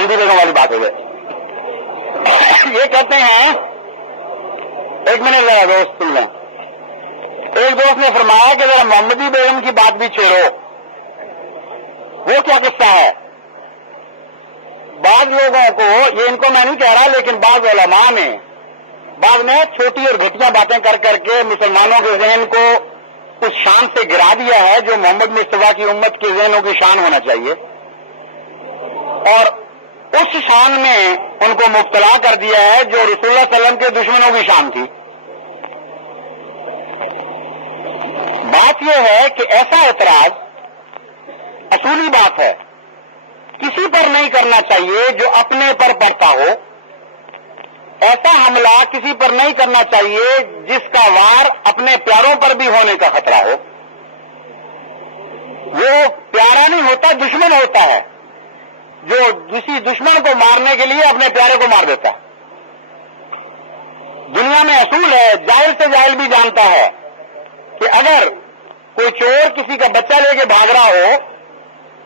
محمدی بیگم والی بات ہو گئی. یہ کہتے ہیں, ایک منٹ ذرا دوست سن لیں. ایک دوست نے فرمایا کہ ذرا محمدی بیگم کی بات بھی چھیڑو, وہ کیا قصہ ہے. بعض لوگوں کو, یہ ان کو میں نہیں کہہ رہا, لیکن بعض علماء نے بعد میں چھوٹی اور گھٹیا باتیں کر کر کے مسلمانوں کے ذہن کو اس شان سے گرا دیا ہے جو محمد مصطفیٰ کی امت کے ذہنوں کی شان ہونا چاہیے, اور اس شان میں ان کو مبتلا کر دیا ہے جو رسول اللہ صلی اللہ علیہ وسلم کے دشمنوں کی شان تھی. بات یہ ہے کہ ایسا اعتراض اصولی بات ہے, کسی پر نہیں کرنا چاہیے جو اپنے پر پڑتا ہو. ایسا حملہ کسی پر نہیں کرنا چاہیے جس کا وار اپنے پیاروں پر بھی ہونے کا خطرہ ہو. وہ پیارا نہیں ہوتا, دشمن ہوتا ہے جو کسی دشمن کو مارنے کے لیے اپنے پیارے کو مار دیتا ہے. دنیا میں اصول ہے, جاہل سے جاہل بھی جانتا ہے کہ اگر کوئی چور کسی کا بچہ لے کے بھاگ رہا ہو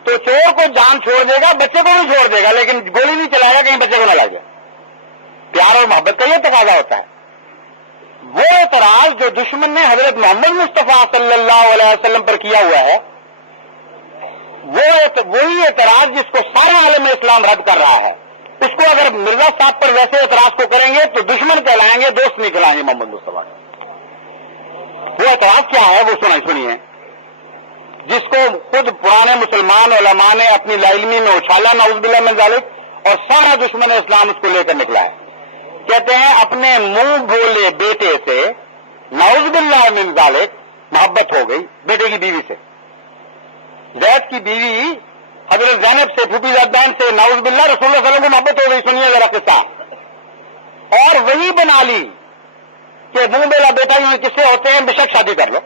تو چور کو جان چھوڑ دے گا, بچے کو نہیں چھوڑ دے گا, لیکن گولی نہیں چلائے گا کہیں بچے کو نہ لگے. پیار اور محبت کا یہ تقاضا ہوتا ہے. وہ اعتراض جو دشمن نے حضرت محمد مصطفیٰ صلی اللہ علیہ وسلم پر کیا ہوا ہے, وہی اعتراض جس کو سارا عالم اسلام رد کر رہا ہے, اس کو اگر مرزا صاحب پر ویسے اعتراض کو کریں گے تو دشمن کہلائیں گے, دوست نہیں کہلائیں گے محمد مصطفیٰ کا. وہ اعتراض کیا ہے وہ سنیے, جس کو خود پرانے مسلمان علماء نے اپنی لاعلمی میں اچھالا, نعوذ باللہ من ذالک, اور سارا دشمن اسلام اس کو لے کر نکلا ہے. کہتے ہیں اپنے منہ بولے بیٹے سے نعوذ باللہ من ذالک محبت ہو گئی, بیٹے کی بیوی سے. زید کی بیوی حضرت زینب سے, پھوپھی زادان سے نعوذ باللہ رسول اللہ صلی اللہ علیہ وسلم کو محبت ہو گئی. سنیے ذرا قصہ, اور وہی بنا لی کہ منہ بولا بیٹا یوں کس سے ہوتے ہیں, بے شک شادی کر لو.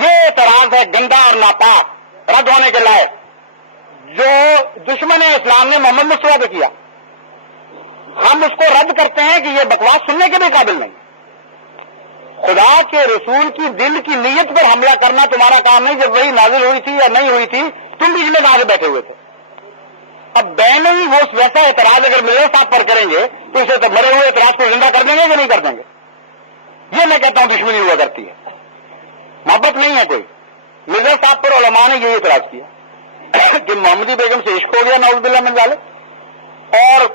یہ اعتراض ہے گندا اور ناپاک, رد ہونے کے لائق, جو دشمن اسلام نے محمد مصطفیٰ پہ کیا. ہم اس کو رد کرتے ہیں کہ یہ بکواس سننے کے بھی قابل نہیں. خدا کے رسول کی دل کی نیت پر حملہ کرنا تمہارا کام نہیں. جب وہی نازل ہوئی تھی یا نہیں ہوئی تھی, تم بیچ میں کہاں سے بیٹھے ہوئے تھے. اب بہن ہی وہ ویسا اعتراض اگر مرزا صاحب پر کریں گے تو اسے تو مرے ہوئے اعتراض کو زندہ کر دیں گے کہ نہیں کر دیں گے. یہ میں کہتا ہوں دشمنی ہوا کرتی ہے, محبت نہیں ہے کوئی. مرزا صاحب پر علماء نے یہی اعتراض کیا کہ محمدی بیگم سے عشق ہو گیا نعوذ باللہ من ذالک, اور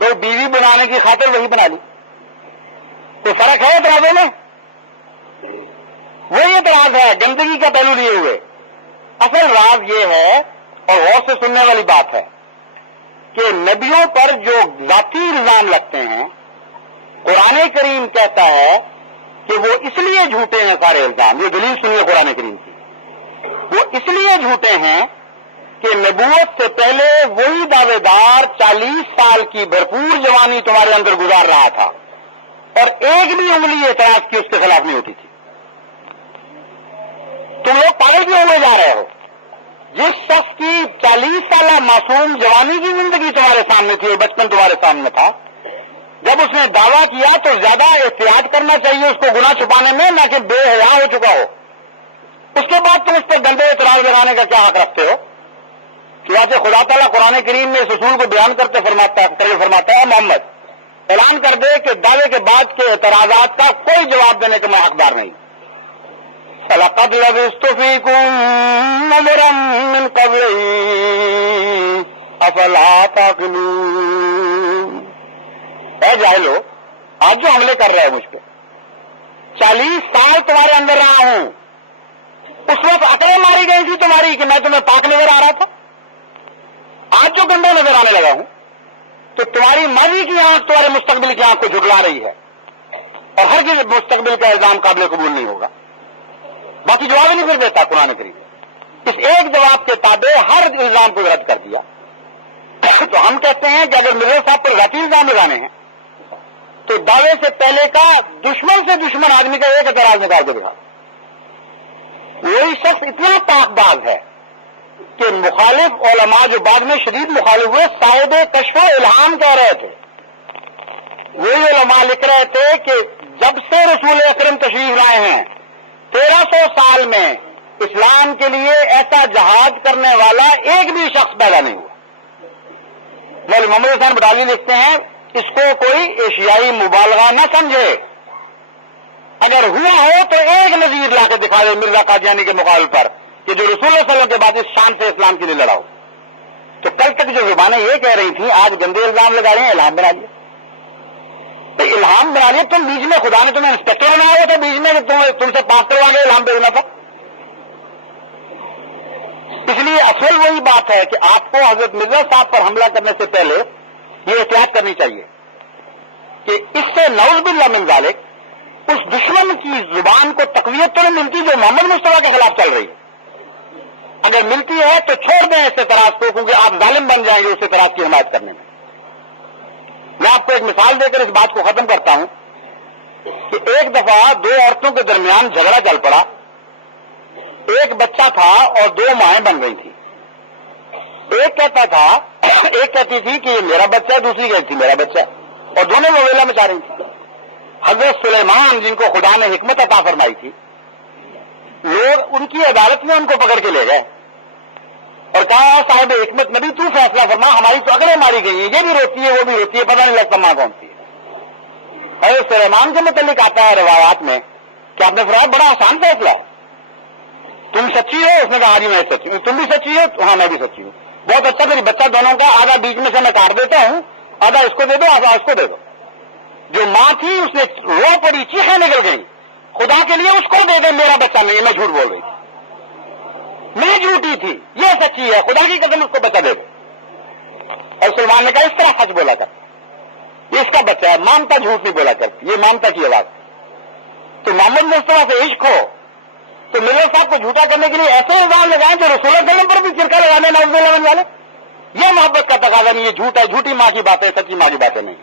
دو بیوی بنانے کی خاطر وہی بنا لی. کوئی فرق ہے اعتراضوں میں؟ وہی اعتراض ہے, گندگی کا پہلو لیے ہوئے. اصل راز یہ ہے, اور غور سے سننے والی بات ہے, کہ نبیوں پر جو ذاتی الزام لگتے ہیں, قرآن کریم کہتا ہے کہ وہ اس لیے جھوٹے ہیں سارے الزام. یہ دلیل سنیے قرآن کریم کی. وہ اس لیے جھوٹے ہیں کہ نبوت سے پہلے وہی دعوے دار 40 سال کی بھرپور جوانی تمہارے اندر گزار رہا تھا, اور ایک بھی انگلی اعتراض کی اس کے خلاف نہیں ہوتی تھی. تم لوگ پاگل کیوں ہوئے جا رہے ہو؟ جس شخص کی 40 سالہ معصوم جوانی کی زندگی تمہارے سامنے تھی اور بچپن تمہارے سامنے تھا, جب اس نے دعویٰ کیا تو زیادہ احتیاط کرنا چاہیے اس کو گناہ چھپانے میں, نہ کہ بے حیا ہو چکا ہو. اس کے بعد تم اس پر گندے اعتراض لگانے کا کیا حق رکھتے ہو؟ چنانچہ خدا تعالیٰ قرآن کریم میں اس اصول کو بیان کرتے فرماتا ہے, محمد اعلان کر دے کہ دعوے کے بعد کے اعتراضات کا کوئی جواب دینے کا میں حقدار نہیں. فَلَقَدْ لَبِثْتُ فِيكُمْ عُمُرًا مِّن قَبْلِهِ أَفَلَا تَعْقِلُونَ. اے جاہلو, آج جو حملے کر رہے ہو مجھ پہ, 40 سال تمہارے اندر رہا ہوں, اس وقت عقلیں ماری گئی تھی تمہاری کہ میں تمہیں پاک نظر آ رہا تھا. آج جو گندا نظر آنے لگا ہوں تو تمہاری ماضی کی آنکھ تمہارے مستقبل کی آنکھ کو جھٹلا رہی ہے, اور ہرگز مستقبل کا الزام قابل قبول نہیں ہوگا. باقی جواب ہی نہیں پھر دیتا قرآن کریم. اس ایک جواب کے تابع ہر الزام کو رد کر دیا. تو ہم کہتے ہیں کہ اگر مرزا صاحب پر ذاتی الزام لگانے ہیں تو دعوے سے پہلے کا دشمن سے دشمن آدمی کا ایک اعتراض نکال کے دکھا. وہی شخص اتنا طاق باز ہے کہ مخالف علماء جو بعد میں شدید مخالف ہوئے, صاحب کشف و الہام کہہ رہے تھے. وہی علماء لکھ رہے تھے کہ جب سے رسول اکرم تشریف لائے ہیں 1300 سال میں اسلام کے لیے ایسا جہاد کرنے والا ایک بھی شخص پیدا نہیں ہوا. مولوی محمد حسین بٹالوی لکھتے ہیں اس کو کوئی ایشیائی مبالغہ نہ سمجھے، اگر ہوا ہو تو ایک نظیر لا کے دکھا دے مرزا قادیانی کے مقابلے پر کہ جو رسول اللہ صلی اللہ علیہ وسلم کے بعد اس شان سے اسلام کے لیے لڑا ہو۔ تو کل تک جو زبانیں یہ کہہ رہی تھیں آج گندے الزام لگا رہے ہیں، الہام بنا لیا۔ تو الہام بنا لیا، تم بیچ میں خدا نے تمہیں انسپیکٹر بنایا ہوا تھا، بیچ میں تم سے پاس کروا کے الہام بھیجنا تھا۔ اس لیے اصل وہی بات ہے کہ آپ کو حضرت مرزا صاحب پر حملہ کرنے سے پہلے یہ احتیاط کرنی چاہیے کہ اس سے نعوذ باللہ من ذالک اس دشمن کی زبان کو تقویت تو نہیں ملتی جو محمد مصطفیٰ کے خلاف چل رہی ہے۔ اگر ملتی ہے تو چھوڑ دیں اس اعتراض کو، کیونکہ آپ ظالم بن جائیں گے اس اعتراض کی حمایت کرنے میں۔ میں آپ کو ایک مثال دے کر اس بات کو ختم کرتا ہوں کہ ایک دفعہ دو عورتوں کے درمیان جھگڑا چل پڑا، ایک بچہ تھا اور دو مائیں بن گئی تھی۔ ایک کہتی تھی کہ یہ میرا بچہ ہے، دوسری کہتی تھی میرا بچہ، اور دونوں وویلا مچا رہی تھی۔ حضرت سلیمان جن کو خدا نے حکمت عطا فرمائی تھی، لوگ ان کی عدالت میں ان کو پکڑ کے لے گئے اور کہا صاحب حکمت نبی تو فیصلہ فرما، ہماری تو اگلے ماری گئی ہیں، یہ بھی روتی ہے وہ بھی روتی ہے، پتہ نہیں لگتا ماں کون سی ہے۔ حضرت سلیمان کے متعلق آتا ہے روایات میں کہ آپ نے فرمایا بڑا آسان فیصلہ ہے، تم سچی ہو؟ اس نے کہا ہاں جی میں سچی ہوں۔ تم بھی سچی ہو؟ ہاں میں بھی سچی ہوں۔ بہت اچھا، میری بچہ دونوں کا آدھا بیچ میں سے میں کاٹ دیتا ہوں، آدھا اس کو دے دو آدھا اس کو دے دو۔ جو ماں تھی اس نے رو پڑی، چیخیں نکل گئی، خدا کے لیے اس کو دے دے، میرا بچہ نہیں، میں جھوٹ بول رہی تھی، میں جھوٹی تھی، یہ سچی ہے، خدا کی قسم اس کو بچہ دے دو۔ اور سلمان نے کہا اس طرح سچ بولا کر، یہ اس کا بچہ ہے، مامتا جھوٹ نہیں بولا کرتی، یہ مامتا کی آواز۔ تو محمد مصطفیٰ سے عشق ہو تو مرزا صاحب کو جھوٹا کرنے کے لیے ایسے الزام لگائیں جو رسول اللہ صلی اللہ علیہ وسلم پر بھی چرکا لگانے نعوذ باللہ من والے۔ یہ محبت کا تقاضا نہیں، یہ جھوٹ ہے، جھوٹی ماں کی باتیں، سچی ماں کی باتیں نہیں۔